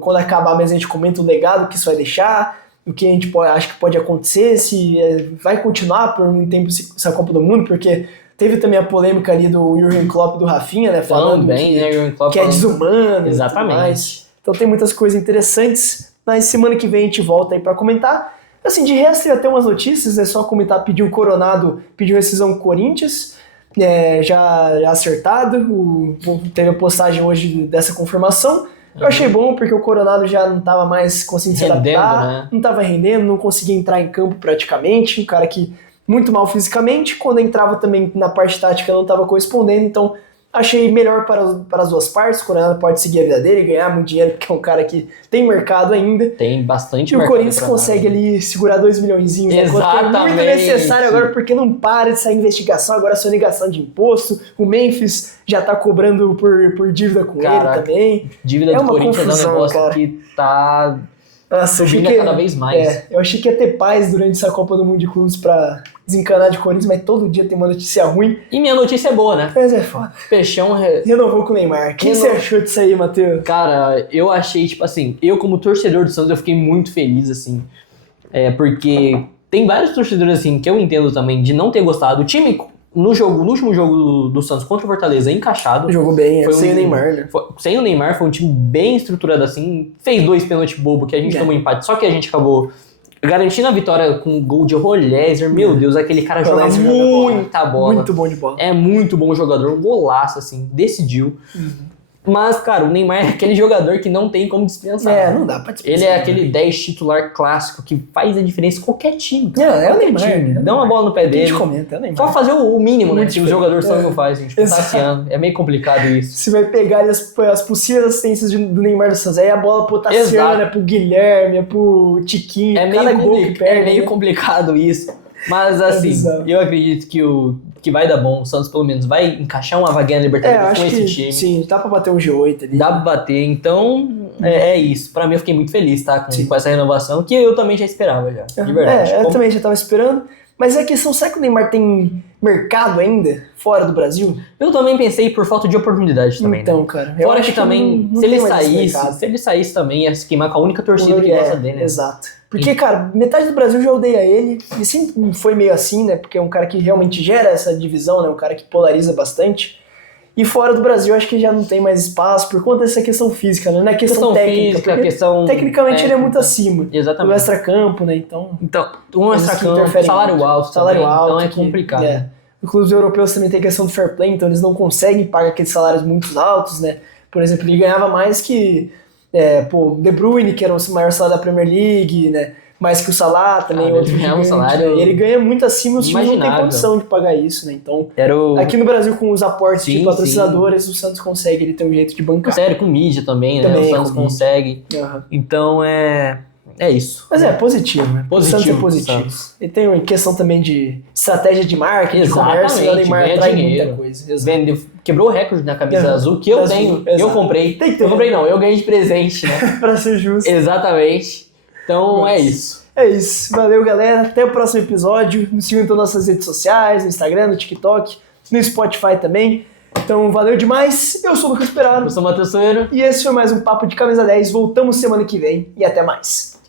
quando acabar mesmo, a gente comenta o legado que isso vai deixar, o que a gente acha que pode acontecer, se vai continuar por muito tempo essa Copa do Mundo, porque teve também a polêmica ali do Jürgen Klopp e do Rafinha, né? Falando que é desumano. Exatamente. Então tem muitas coisas interessantes. Mas semana que vem a gente volta aí pra comentar. Assim, de resto, ia ter umas notícias, é só comentar, pediu o Coronado, pediu rescisão com o Corinthians, já acertado, teve a postagem hoje dessa confirmação. Eu achei bom, porque o Coronado já não estava mais conseguindo se adaptar, né? Não estava rendendo, não conseguia entrar em campo praticamente, um cara que muito mal fisicamente, quando entrava também na parte tática não estava correspondendo, então achei melhor para as duas partes. O Coronado pode seguir a vida dele, ganhar muito dinheiro, porque é um cara que tem mercado ainda. Tem bastante mercado. E o Corinthians pra consegue ali segurar 2 milhõezinhos. Exatamente. É muito necessário agora, porque não para de sair investigação, agora só negação de imposto. O Memphis já tá cobrando por dívida com ele também. Dívida do Corinthians é um negócio que tá... Nossa, cada vez mais. Eu achei que ia ter paz durante essa Copa do Mundo de Clubes pra desencanar de Corinthians, mas todo dia tem uma notícia ruim. E minha notícia é boa, né? Mas é foda. Peixão... Renovou com o Neymar. O que você achou disso aí, Matheus? Cara, eu achei, tipo assim, eu como torcedor do Santos, eu fiquei muito feliz, assim. Porque tem vários torcedores, assim, que eu entendo também, de não ter gostado. O time... No último jogo do Santos contra o Fortaleza, encaixado. Jogou bem, sem o Neymar, né? Sem o Neymar, foi um time bem estruturado assim. Fez 2 pênaltis bobo, que a gente tomou empate. Só que a gente acabou garantindo a vitória com um gol de Rolézer. Meu Deus, aquele cara joga muita bola. Muito bom de bola. É muito bom jogador, um golaço, assim, decidiu. Mas, cara, o Neymar é aquele jogador que não tem como dispensar. Não dá pra dispensar. Ele é aquele 10 titular clássico que faz a diferença em qualquer time. É o Neymar. Dá uma bola no pé dele. A gente comenta, é o Neymar. Só fazer o mínimo, né? Que os jogadores não fazem. Tipo, Exato. É meio complicado isso. Você vai pegar ali as possíveis assistências do Neymar do Santos. Aí a bola pro Tassiano, é pro Guilherme, é pro Tiquinho. É meio complicado isso. Mas, assim, eu acredito que vai dar bom. O Santos, pelo menos, vai encaixar uma vaguinha na Libertadores com esse time. Sim, dá pra bater um G8 ali. Dá pra bater. Então, é isso. Pra mim, eu fiquei muito feliz, tá? Com essa renovação, que eu também já esperava, já. De verdade. Eu também já tava esperando. Mas é a questão, será que o Neymar tem mercado ainda fora do Brasil? Eu também pensei por falta de oportunidade também, então, né? Cara. Fora que também, se ele saísse também, ia se queimar com a única torcida que gosta dele, né? Exato. Porque, cara, metade do Brasil já odeia ele. E sempre foi meio assim, né? Porque é um cara que realmente gera essa divisão, né? Um cara que polariza bastante. E fora do Brasil, acho que já não tem mais espaço por conta dessa questão física, né? Não é questão técnica. Tecnicamente ele é muito acima. Exatamente. Do extracampo, né? Então um extracampo, salário alto. Então é complicado. Os clubes europeus também tem questão do fair play, então eles não conseguem pagar aqueles salários muito altos, né? Por exemplo, ele ganhava mais que De Bruyne, que era o maior salário da Premier League, né? Mais que o Salah também, outro gigante, salário. Né? Ele ganha muito acima, os times não tem condição de pagar isso, né? Então, aqui no Brasil, com os aportes de patrocinadores, o Santos consegue, ele tem um jeito de bancar. Sério, com mídia também, né? O Santos consegue. Então, é isso. Mas é positivo, né? Positivo, Santos é positivo. E tem questão também de estratégia de marketing, de comércio, e o Neymar ganha atrai dinheiro. muita coisa. Exato. Vendeu, quebrou o recorde na camisa Uhum. azul, que eu Azul, tenho. exato. Eu comprei. Tem que ter. Eu comprei não, eu ganhei de presente, né? Pra ser justo. Exatamente. Então é isso. É isso. Valeu, galera. Até o próximo episódio. Nos sigam em todas as nossas redes sociais, no Instagram, no TikTok, no Spotify também. Então, valeu demais. Eu sou o Lucas Peraro. Eu sou o Matheus Soeiro. E esse foi mais um Papo de Camisa 10. Voltamos semana que vem e até mais.